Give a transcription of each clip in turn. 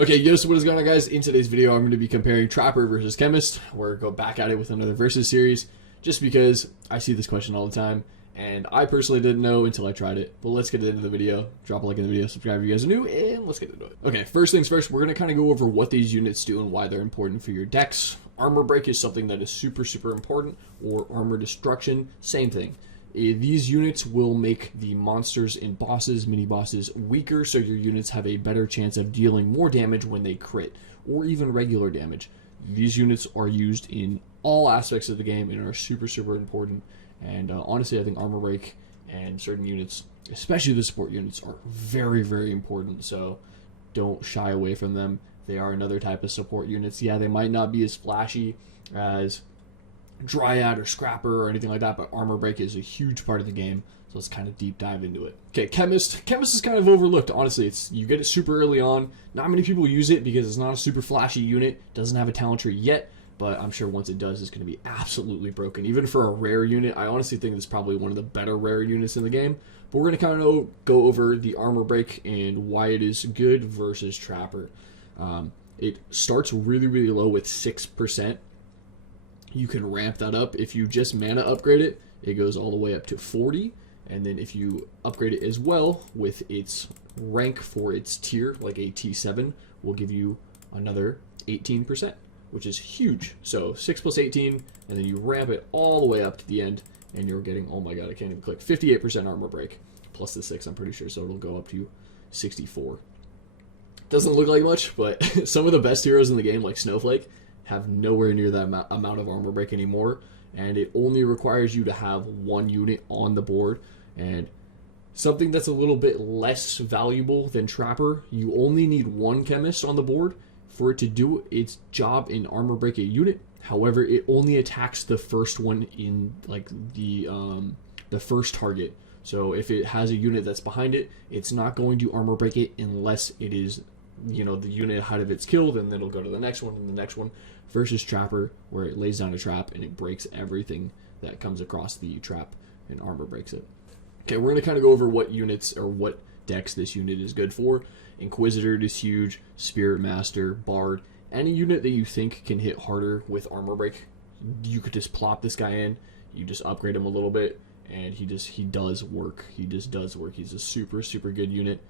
Okay, yo, so what is going on, guys? In today's video, I'm going to be comparing Trapper versus Chemist. We're going to go back at it with another versus series, just because I see this question all the time, and I personally didn't know until I tried it. But let's get into the video. Drop a like in the video, subscribe if you guys are new, and let's get into it. Okay, first things first, we're going to kind of go over what these units do and why they're important for your decks. Armor break is something that is super important, or armor destruction, same thing. These units will make the monsters and bosses, mini-bosses, weaker, so your units have a better chance of dealing more damage when they crit, or even regular damage. These units are used in all aspects of the game and are super important. And honestly, I think armor break and certain units, especially the support units, are very important, so don't shy away from them. They are another type of support units. Yeah, they might not be as flashy as Dryad or Scrapper or anything like that, but armor break is a huge part of the game, so let's kind of deep dive into it. Okay, Chemist is kind of overlooked, honestly. You get it super early on. Not many people use it because it's not a super flashy unit, doesn't have a talent tree yet, but I'm sure once it does, it's going to be absolutely broken. Even for a rare unit, I honestly think it's probably one of the better rare units in the game. But we're going to kind of go over the armor break and why it is good versus Trapper. It starts really low with 6%. You can ramp that up. If you just mana upgrade it, it goes all the way up to 40. And then if you upgrade it as well with its rank for its tier, like a T7, will give you another 18%, which is huge. So 6 plus 18, and then you ramp it all the way up to the end, and you're getting, oh my god, I can't even click, 58% armor break, plus the 6, I'm pretty sure, so it'll go up to 64. Doesn't look like much, but some of the best heroes in the game, like Snowflake, have nowhere near that amount of armor break anymore, and it only requires you to have one unit on the board. And something that's a little bit less valuable than Trapper, you only need one Chemist on the board for it to do its job in armor break a unit. However, it only attacks the first one in like the first target. So if it has a unit that's behind it, it's not going to armor break it unless it is, you know, the unit ahead of it's killed, and then it'll go to the next one and the next one. Versus Trapper, where it lays down a trap and it breaks everything that comes across the trap and armor breaks it. Okay, we're going to kind of go over what units or what decks this unit is good for. Inquisitor is huge, Spirit Master, Bard, any unit that you think can hit harder with armor break, you could just plop this guy in, you just upgrade him a little bit, and he does work. He just does work. He's a super good unit.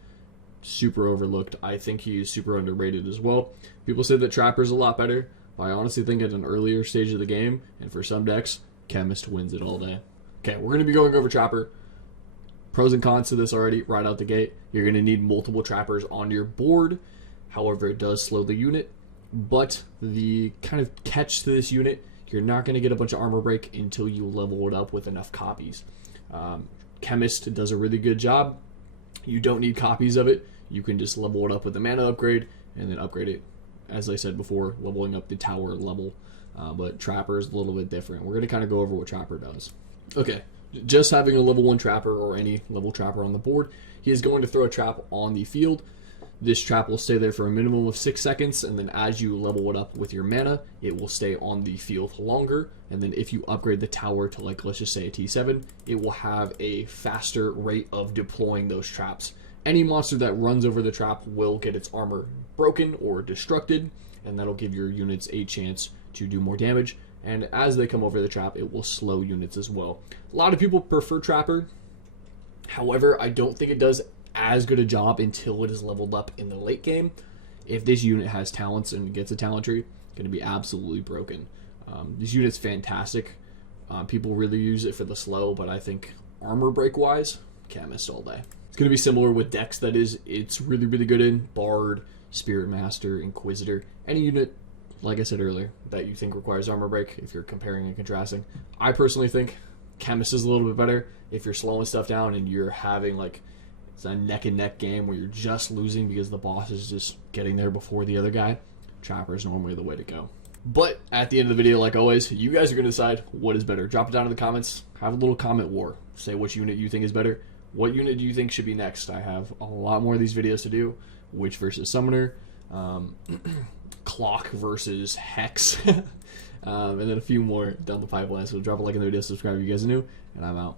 Super overlooked. I think he is super underrated as well. People say that Trapper's a lot better. I honestly think at an earlier stage of the game, and for some decks, Chemist wins it all day. Okay, we're going to be going over Trapper. Pros and cons to this already, right out the gate. You're going to need multiple Trappers on your board. However, it does slow the unit. But the kind of catch to this unit, you're not going to get a bunch of armor break until you level it up with enough copies. Chemist does a really good job. You don't need copies of it. You can just level it up with the mana upgrade, and then upgrade it, as I said before, leveling up the tower level. But Trapper is a little bit different. We're going to kind of go over what Trapper does. Okay, just having a level 1 Trapper or any level Trapper on the board, he is going to throw a trap on the field. This trap will stay there for a minimum of 6 seconds, and then as you level it up with your mana, it will stay on the field longer. And then if you upgrade the tower to, like, let's just say a T7, it will have a faster rate of deploying those traps. Any monster that runs over the trap will get its armor broken or destructed, and that'll give your units a chance to do more damage. And as they come over the trap, it will slow units as well. A lot of people prefer Trapper. However, I don't think it does as good a job until it is leveled up in the late game. If this unit has talents and gets a talent tree, it's going to be absolutely broken. This unit's fantastic. People really use it for the slow, but I think armor break wise, Chemist all day. It's going to be similar with decks that it's really good in Bard, Spirit Master, Inquisitor, any unit, like I said earlier, that you think requires armor break if you're comparing and contrasting. I personally think Chemist is a little bit better if you're slowing stuff down and you're having like it's a neck and neck game where you're just losing because the boss is just getting there before the other guy. Trapper is normally the way to go. But at the end of the video, like always, you guys are going to decide what is better. Drop it down in the comments. Have a little comment war. Say which unit you think is better. What unit do you think should be next? I have a lot more of these videos to do. Witch versus Summoner. Clock versus Hex. And then a few more down the pipeline. So drop a like in the video, subscribe if you guys are new, and I'm out.